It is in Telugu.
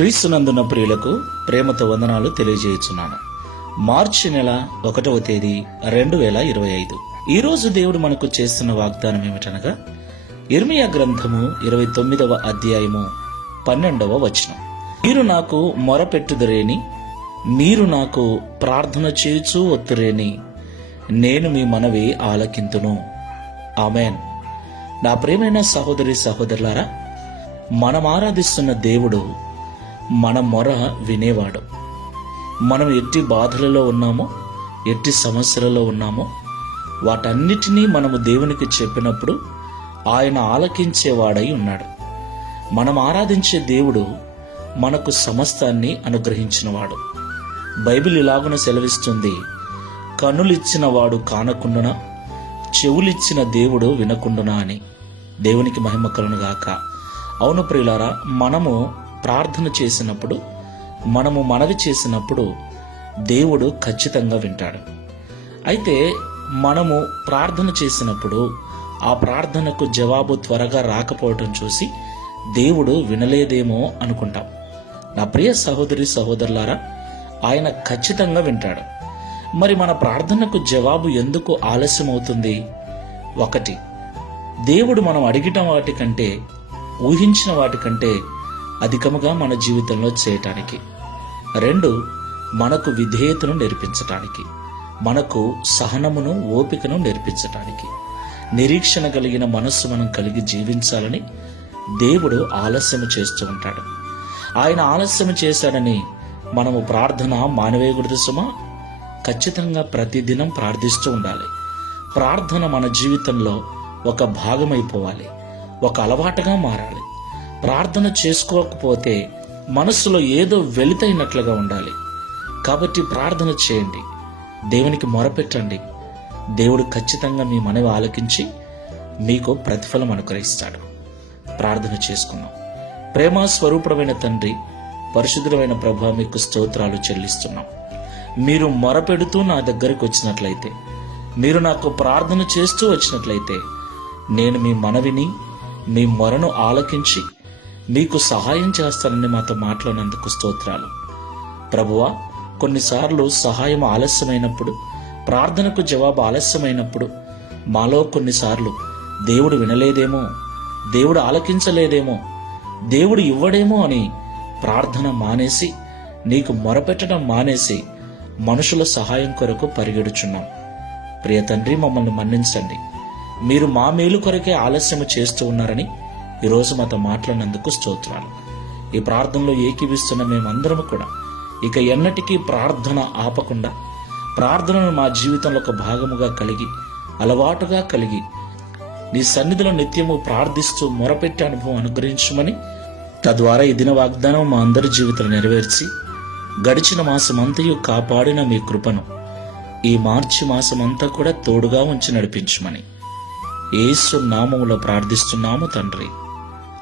క్రీస్తునందున్న ప్రియులకు ప్రేమతో వందనాలు తెలియజేయుచున్నాను. మార్చి నెల ఒకటవ తేదీ రెండు వేల ఇరవై ఐదు. ఈరోజు దేవుడు మనకు చేస్తున్న వాగ్దానం ఏమిటనగా ఇర్మియా గ్రంథము ఇరవై తొమ్మిదవ అధ్యాయము పన్నెండవ వచనం. మీరు నాకు మొరపెట్టుదురేని మీరు నాకు ప్రార్థన చేయుచూ ఒత్తురేని నేను మీ మనవి ఆలకింతును. ఆమెన్. నా ప్రేమైన సహోదరి సహోదరులారా మనం ఆరాధిస్తున్న దేవుడు మన మొర వినేవాడు. మనం ఎట్టి బాధలలో ఉన్నామో ఎట్టి సమస్యలలో ఉన్నామో వాటన్నిటినీ మనము దేవునికి చెప్పినప్పుడు ఆయన ఆలకించేవాడై ఉన్నాడు. మనం ఆరాధించే దేవుడు మనకు సమస్తాన్ని అనుగ్రహించినవాడు. బైబిల్ ఇలాగున సెలవిస్తుంది కన్నులిచ్చిన వాడు కానకుండునా? చెవులిచ్చిన దేవుడు వినకుండునా? అని. దేవునికి మహిమ కలుగుగాక అవును ప్రియులారా మనము ప్రార్థన చేసినప్పుడు మనము మనవి చేసినప్పుడు దేవుడు ఖచ్చితంగా వింటాడు. అయితే మనము ప్రార్థన చేసినప్పుడు ఆ ప్రార్థనకు జవాబు త్వరగా రాకపోవటం చూసి దేవుడు వినలేదేమో అనుకుంటాం. నా ప్రియ సహోదరి సహోదరులారా ఆయన ఖచ్చితంగా వింటాడు. మరి మన ప్రార్థనకు జవాబు ఎందుకు ఆలస్యం అవుతుంది ఒకటి దేవుడు మనం అడిగిన వాటికంటే ఊహించిన వాటికంటే అధికముగా మన జీవితంలో చేయటానికి. రెండు మనకు విధేయతను నేర్పించటానికి. మనకు సహనమును ఓపికను నేర్పించటానికి. నిరీక్షణ కలిగిన మనస్సు మనం కలిగి జీవించాలని దేవుడు ఆలస్యం చేస్తూ ఉంటాడు. ఆయన ఆలస్యం చేశాడని మనము ప్రార్థన మానవేయకూడదు సుమా. ఖచ్చితంగా ప్రతిదినం ప్రార్థిస్తూ ఉండాలి. ప్రార్థన మన జీవితంలో ఒక భాగమైపోవాలి. ఒక అలవాటుగా మారాలి. ప్రార్థన చేసుకోకపోతే మనస్సులో ఏదో వెలితైనట్లుగా ఉండాలి. కాబట్టి ప్రార్థన చేయండి. దేవునికి మొరపెట్టండి. దేవుడు ఖచ్చితంగా మీ మనవి ఆలకించి మీకు ప్రతిఫలం అనుగ్రహిస్తాడు. ప్రార్థన చేసుకున్నాం ప్రేమ స్వరూపమైన తండ్రి పరిశుద్ధమైన ప్రభ మీకు స్తోత్రాలు చెల్లిస్తున్నాం. మీరు మొరపెడుతూ నా దగ్గరకు వచ్చినట్లయితే మీరు నాకు ప్రార్థన చేస్తూ వచ్చినట్లయితే నేను మీ మనవిని మీ మొరను ఆలకించి మీకు సహాయం చేస్తానని మాతో మాట్లాడినందుకు స్తోత్రాలు. ప్రభువా కొన్నిసార్లు సహాయం ఆలస్యమైనప్పుడు ప్రార్థనకు జవాబు ఆలస్యమైనప్పుడు మాలో కొన్నిసార్లు దేవుడు వినలేదేమో దేవుడు ఆలకించలేదేమో దేవుడు ఇవ్వడేమో అని ప్రార్థన మానేసి నీకు మొరపెట్టడం మానేసి మనుషుల సహాయం కొరకు పరిగెడుచున్నాం. ప్రియ తండ్రి మమ్మల్ని మన్నించండి. మీరు మా మేలు కొరకే ఆలస్యము చేస్తూ ఉన్నారని ఈరోజు మాతో మాట్లాడినందుకు స్తోత్రాలు. ఈ ప్రార్థనలో ఏకీవిస్తున్న మేమందరము కూడా ఇక ఎన్నటికీ ప్రార్థన ఆపకుండా ప్రార్థనను మా జీవితంలో ఒక భాగముగా కలిగి అలవాటుగా కలిగి నీ సన్నిధిలో నిత్యము ప్రార్థిస్తూ మొరపెట్టే అనుభవం అనుగ్రహించమని తద్వారా ఈ దిన వాగ్దానం మా అందరి జీవితంలో నెరవేర్చి గడిచిన మాసమంతయు కాపాడిన మీ కృపను ఈ మార్చి మాసమంతా కూడా తోడుగా ఉంచి నడిపించమని ఏసు నామములో ప్రార్థిస్తున్నాము తండ్రి.